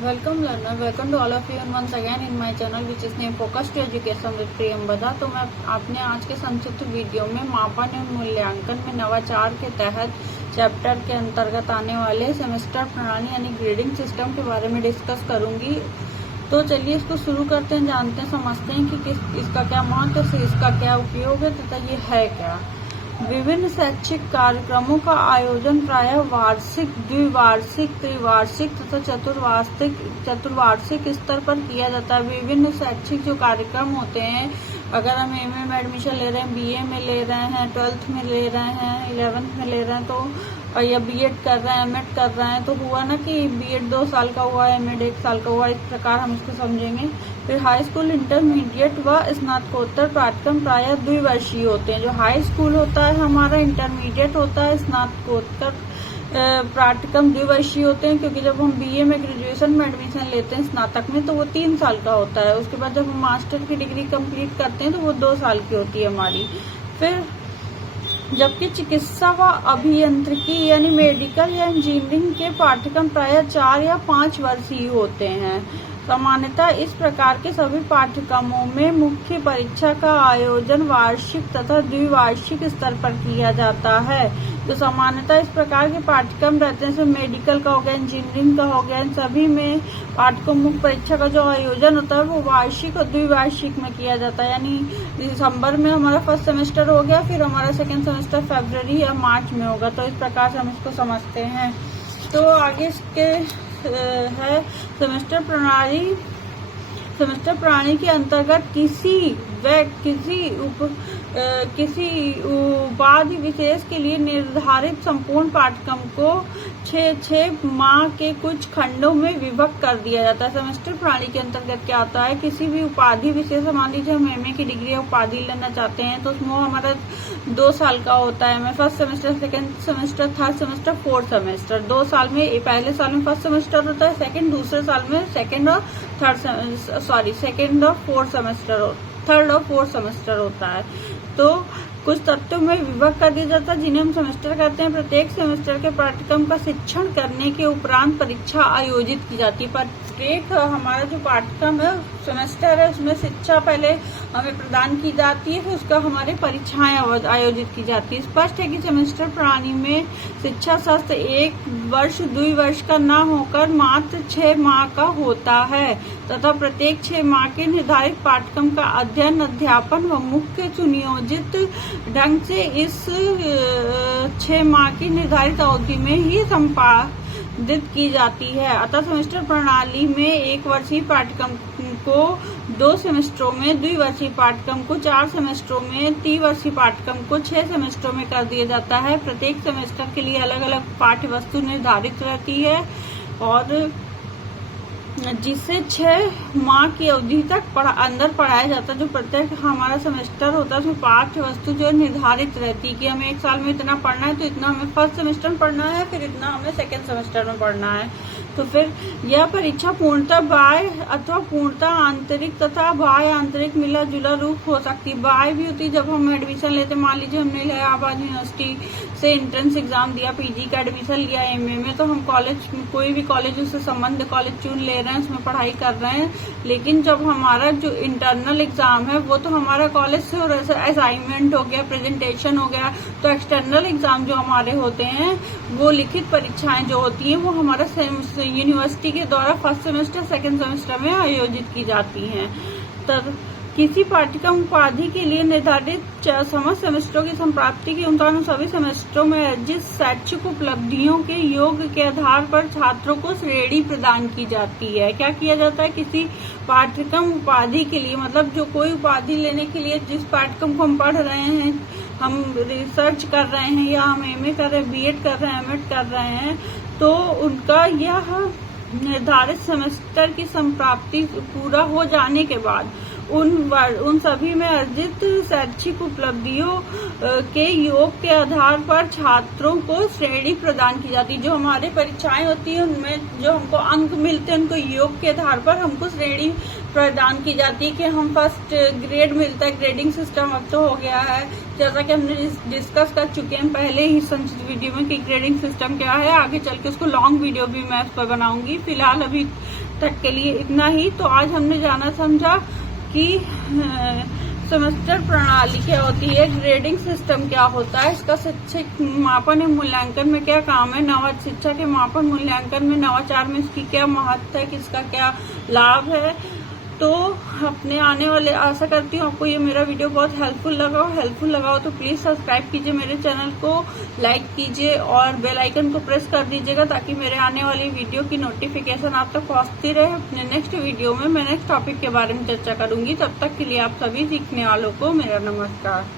Welcome learner, welcome to all of you and once again in my channel which is named Focus to Education with Priyambada. तो मैं आपने आज के संक्षिप्त video में मापन एवं मूल्यांकन में नवाचार के तहत चैप्टर के अंतर्गत आने वाले सेमेस्टर प्रणाली यानी ग्रेडिंग सिस्टम के बारे में डिस्कस करूंगी। तो चलिए इसको शुरू करते हैं, जानते हैं, समझते हैं कि इसका क्या महत्व है, इसका क्या उपयोग है तथा ये है क्या। विभिन्न शैक्षिक कार्यक्रमों का आयोजन प्रायः वार्षिक, द्विवार्षिक, त्रिवार्षिक तथा चतुर्वार्षिक स्तर पर किया जाता है। विभिन्न शैक्षिक जो कार्यक्रम होते हैं, अगर हम एमए में एडमिशन ले रहे हैं, बीए में ले रहे हैं, 12th में ले रहे हैं, 11th में ले रहे हैं, तो या बीएड कर रहे हैं, एमएड कर रहे हैं, तो हुआ ना कि बीएड 2 साल का हुआ, एमएड 1 साल का हुआ, इस प्रकार हम इसको समझेंगे। फिर हाई स्कूल, इंटरमीडिएट व स्नातकोत्तर पाठ्यक्रम प्रायः द्विवर्षीय होते हैं। जो हाई स्कूल होता है हमारा, इंटरमीडिएट होता है, स्नातकोत्तर पाठ्यक्रम द्विवर्षीय होते हैं, क्योंकि जब हम बीए में ग्रेजुएशन में एडमिशन लेते हैं स्नातक में तो वो 3 साल का होता है। उसके बाद जब हम मास्टर की डिग्री कंप्लीट करते हैं तो वो 2 साल की होती है हमारी। फिर जबकि चिकित्सा व अभियांत्रिकी यानी मेडिकल या इंजीनियरिंग के पाठ्यक्रम प्रायः 4 या 5 वर्षीय होते हैं। सामान्यतः इस प्रकार के सभी पाठ्यक्रमों में मुख्य परीक्षा का आयोजन वार्षिक तथा द्विवार्षिक स्तर पर किया जाता है। तो सामान्यतः इस प्रकार के पाठ्यक्रम रहते हैं, जैसे मेडिकल का हो गया, इंजीनियरिंग का हो गया, इन सभी में पाठ्यक्रम मुख्य परीक्षा का जो आयोजन होता है वो वार्षिक और द्विवार्षिक में किया जाता है। यानी दिसंबर में हमारा फर्स्ट सेमेस्टर हो गया, फिर हमारा सेकेंड सेमेस्टर फरवरी या मार्च में होगा। तो इस प्रकार से हम इसको समझते हैं। तो आगे इसके है सेमेस्टर प्रणाली के अंतर्गत किसी उपाधि विशेष के लिए निर्धारित संपूर्ण पाठ्यक्रम को 6 माह के कुछ खंडों में विभक्त कर दिया जाता है। सेमेस्टर प्रणाली के अंतर्गत क्या होता है, किसी भी उपाधि विशेष, मान लीजिए हम एमए की डिग्री या उपाधि लेना चाहते हैं तो उसमें हमारा 2 साल का होता है। मैं first semester, second semester, third semester, fourth semester, 2 साल में, पहले साल में फर्स्ट सेमेस्टर होता है, सेकेंड दूसरे साल में सेकेंड और थर्ड और फोर्थ सेमेस्टर होता है। तो कुछ तत्वों में विभक्त कर दिया जाता है जिन्हें हम सेमेस्टर कहते हैं। प्रत्येक सेमेस्टर के पाठ्यक्रम का शिक्षण करने के उपरांत परीक्षा आयोजित की जाती है। प्रत्येक हमारा जो पाठ्यक्रम है, सेमेस्टर है, उसमें शिक्षा पहले हमें प्रदान की जाती है, फिर उसका हमारे परीक्षाएं आयोजित की जाती है। स्पष्ट है कि सेमेस्टर प्रणाली में शिक्षा सत्र 1 वर्ष 2 वर्ष का न होकर मात्र 6 माह का होता है तथा प्रत्येक 6 माह के निर्धारित पाठ्यक्रम का अध्ययन, अध्यापन व मुख्य सुनियोजित ढंग से इस 6 माह की निर्धारित अवधि में ही संपादित की जाती है। अतः सेमेस्टर प्रणाली में 1 वर्षीय पाठ्यक्रम को 2 सेमेस्टरों में, द्विवर्षीय पाठ्यक्रम को 4 सेमेस्टरों में, त्रिवर्षीय पाठ्यक्रम को 6 सेमेस्टरों में कर दिया जाता है। प्रत्येक सेमेस्टर के लिए अलग अलग पाठ्य वस्तु निर्धारित रहती है और जिससे 6 माह की अवधि तक अंदर पढ़ाया जाता है। जो प्रत्येक हमारा सेमेस्टर होता है उसमें पाठ्य वस्तु जो निर्धारित रहती है कि हमें 1 साल में इतना पढ़ना है, तो इतना हमें फर्स्ट सेमेस्टर में पढ़ना है, फिर इतना हमें सेकेंड सेमेस्टर में पढ़ना है। तो फिर यह परीक्षा पूर्णतः बाह्य अथवा पूर्णतः आंतरिक तथा बाह्य आंतरिक मिला जुला रूप हो सकती है। बाह्य भी होती है जब हम एडमिशन लेते हैं, मान लीजिए हमने इलाहाबाद यूनिवर्सिटी से एंट्रेंस एग्जाम दिया, पीजी का एडमिशन लिया एमए में, तो हम कॉलेज, कोई भी कॉलेज उससे संबंध कॉलेज चुन ले रहे हैं, उसमें पढ़ाई कर रहे हैं। लेकिन जब हमारा जो इंटरनल एग्जाम है वो तो हमारा कॉलेज से और असाइनमेंट हो गया, प्रेजेंटेशन हो गया, तो एक्सटर्नल एग्जाम जो हमारे होते हैं वो लिखित परीक्षाएं जो होती हैं वो हमारा यूनिवर्सिटी के द्वारा फर्स्ट सेमेस्टर, सेकेंड सेमेस्टर में आयोजित की जाती हैं। तब किसी पाठ्यक्रम उपाधि के लिए निर्धारित समस्त सेमेस्टरों की संप्राप्ति के अनुसार सभी सेमेस्टरों में अर्जित शैक्षिक उपलब्धियों के योग के आधार पर छात्रों को श्रेणी प्रदान की जाती है। क्या किया जाता है, किसी पाठ्यक्रम उपाधि के लिए, मतलब जो कोई उपाधि लेने के लिए जिस पाठ्यक्रम को हम पढ़ रहे हैं, हम रिसर्च कर रहे हैं या हम एमए कर रहे हैं, बीएड कर रहे हैं, एमएड कर रहे हैं, तो उनका यह निर्धारित सेमेस्टर की संप्राप्ति पूरा हो जाने के बाद उन सभी में अर्जित शैक्षिक उपलब्धियों के योग के आधार पर छात्रों को श्रेणी प्रदान की जाती है। जो हमारे परीक्षाएं होती है उनमें जो हमको अंक मिलते हैं उनको योग के आधार पर हमको श्रेणी प्रदान की जाती है कि हम फर्स्ट ग्रेड मिलता है। ग्रेडिंग सिस्टम अब तो हो गया है, जैसा कि हमने डिस्कस कर चुके हैं पहले ही संक्षिप्त वीडियो में कि ग्रेडिंग सिस्टम क्या है। आगे चल के उसको लॉन्ग वीडियो भी मैं उस पर बनाऊंगी। फिलहाल अभी तक के लिए इतना ही। तो आज हमने जाना समझा कि सेमेस्टर प्रणाली क्या होती है, ग्रेडिंग सिस्टम क्या होता है, इसका शैक्षिक मापन एवं मूल्यांकन में क्या काम है, शिक्षा के मापन मूल्यांकन में नवाचार में इसकी क्या महत्व है, किसका क्या लाभ है। तो अपने आने वाले, आशा करती हूँ आपको ये मेरा वीडियो बहुत हेल्पफुल लगा हो तो प्लीज सब्सक्राइब कीजिए मेरे चैनल को, लाइक कीजिए और बेल आइकन को प्रेस कर दीजिएगा ताकि मेरे आने वाली वीडियो की नोटिफिकेशन आप तक पहुंचती रहे। अपने नेक्स्ट वीडियो में मैं नेक्स्ट टॉपिक के बारे में चर्चा करूंगी। तब तक के लिए आप सभी सीखने वालों को मेरा नमस्कार।